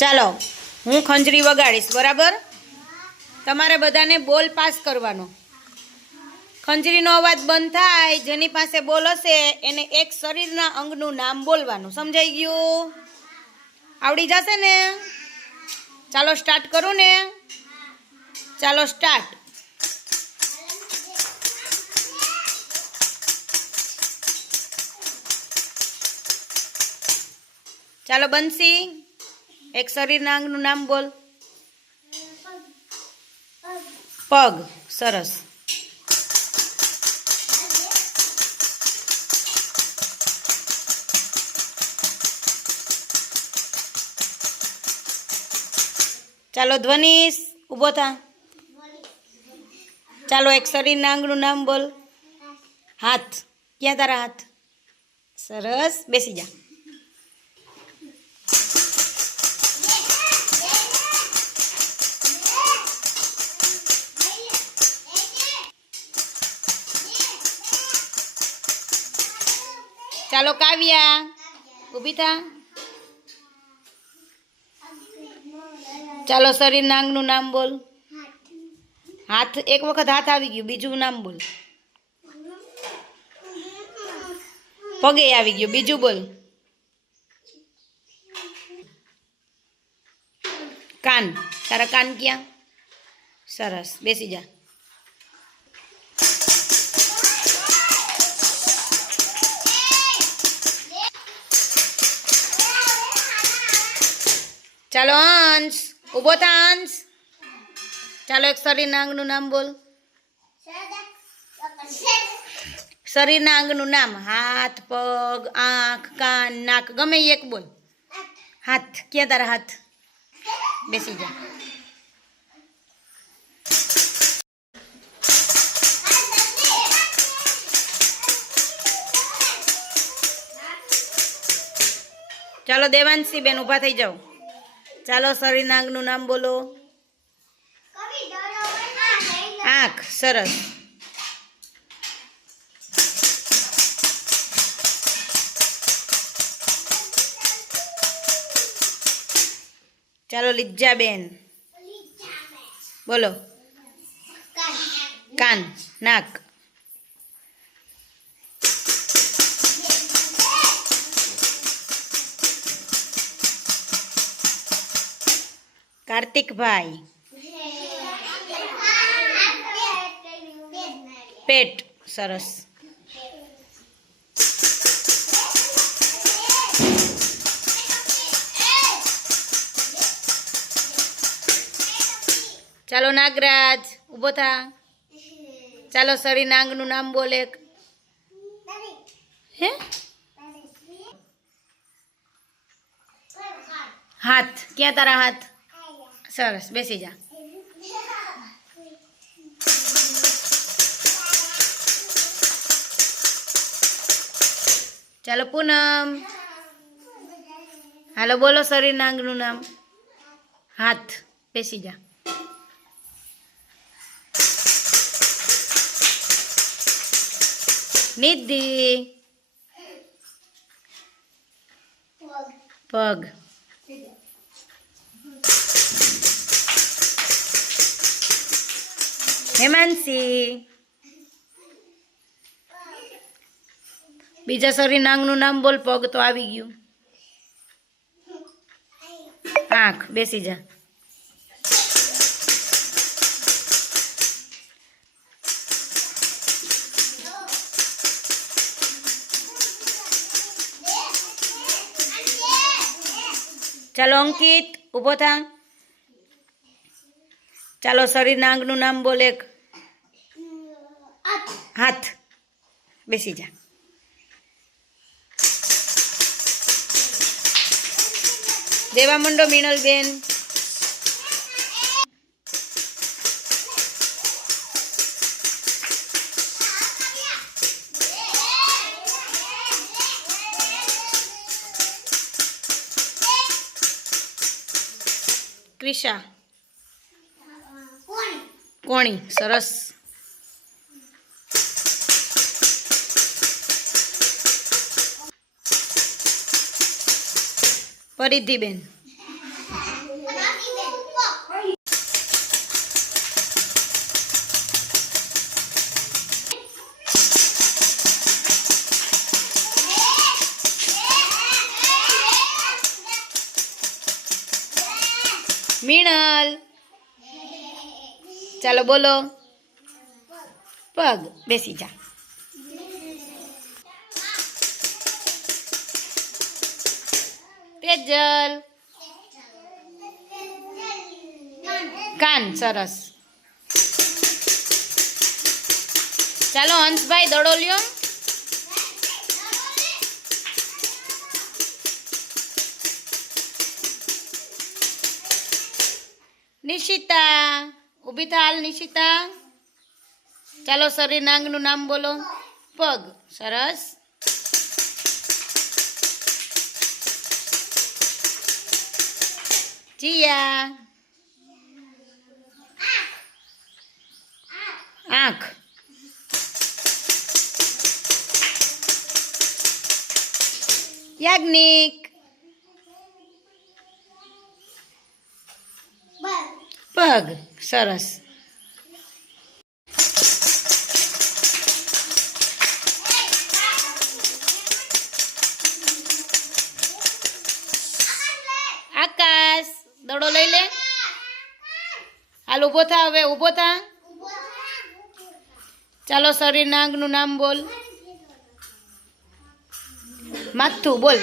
ચાલો હું ખંજરી વગાડીશ, બરાબર? તમારે બધાને બોલ પાસ કરવાનો. ખંજરીનો અવાજ બંધ થાય, જેની પાસે બોલ હશે એને એક શરીરના અંગનું નામ બોલવાનું. સમજાઈ ગયું? આવડી જશે ને? ચાલો સ્ટાર્ટ કરું ને? ચાલો સ્ટાર્ટ. ચાલો બંસી, એક શરીરના અંગનું નામ બોલ. પગ. સરસ. ચાલો ધ્વનિશ, ઊભો થા. ચાલો એક શરીરના અંગનું નામ બોલ. હાથ. ક્યાં તારા હાથ? સરસ, બેસી જા. ચાલો કાવ્યા, ઊભી થા. ચાલો શરીરના અંગનું નામ બોલ. હાથ. એક વખત હાથ આવી ગયું, બીજું નામ બોલ. પગે આવી ગયું, બીજું બોલ. કાન. તારા કાન ક્યાં? સરસ, બેસી જા. ચાલો અંશ, ઊભો થા અંશ. ચાલો એક શરીરના અંગનું નામ બોલ. શરીરના અંગનું નામ. હાથ, પગ, આંખ, કાન, નાક, ગમે એક બોલ. હાથ. ક્યાં તારા હાથ? બેસી જા. ચાલો દેવાંશી બેન, ઊભા થઈ જાઓ. ચાલો શરીરના અંગનું નામ બોલો. આંખ. સરસ. ચાલો લીજા બેન, બોલો. કાન. નાક. કાર્તિકભાઈ. પેટ. સરસ. ચાલો નાગરાજ, ઊભો થા. ચાલો શરીરના અંગનું નામ બોલે. હે? હાથ. ક્યાં તારા હાથ? સરસ, બેસી જા. ચાલો પૂનમ, હાલો બોલો શરીરના અંગનું નામ. હાથ. બેસી જા. નિધિ. પગ. હેમાંસી. બીજા શરીરના અંગનું નામ બોલ. પગ તો આવી ગયું. આંખ. બેસી જા. ચાલો અંકિત, ઊભો થા. ચાલો શરીરના અંગનું નામ બોલે. હાથ. બેસી જા. દેવા મંડો મીણલબેન. ક્રિશા. કોણી. સરસ. પરિધિબેન. મિણલ. ચાલો બોલો. પગ. બેસી જા. તેજલ. કાન. સરસ. ચાલો હંસભાઈ દડો લ્યો. નિશિતા. ઊભી થા હાલ નિશિતા. ચાલો શરીરના અંગનું નામ બોલો. પગ. સરસ. જીયા. આંખ. યાજ્ઞિક. પગ. સરસ. આકાશ. દડો લઈ લે. હાલ ઊભો થા. હવે ઊભો થા. ચાલો શરીરના અંગનું નામ બોલ. માથું બોલ.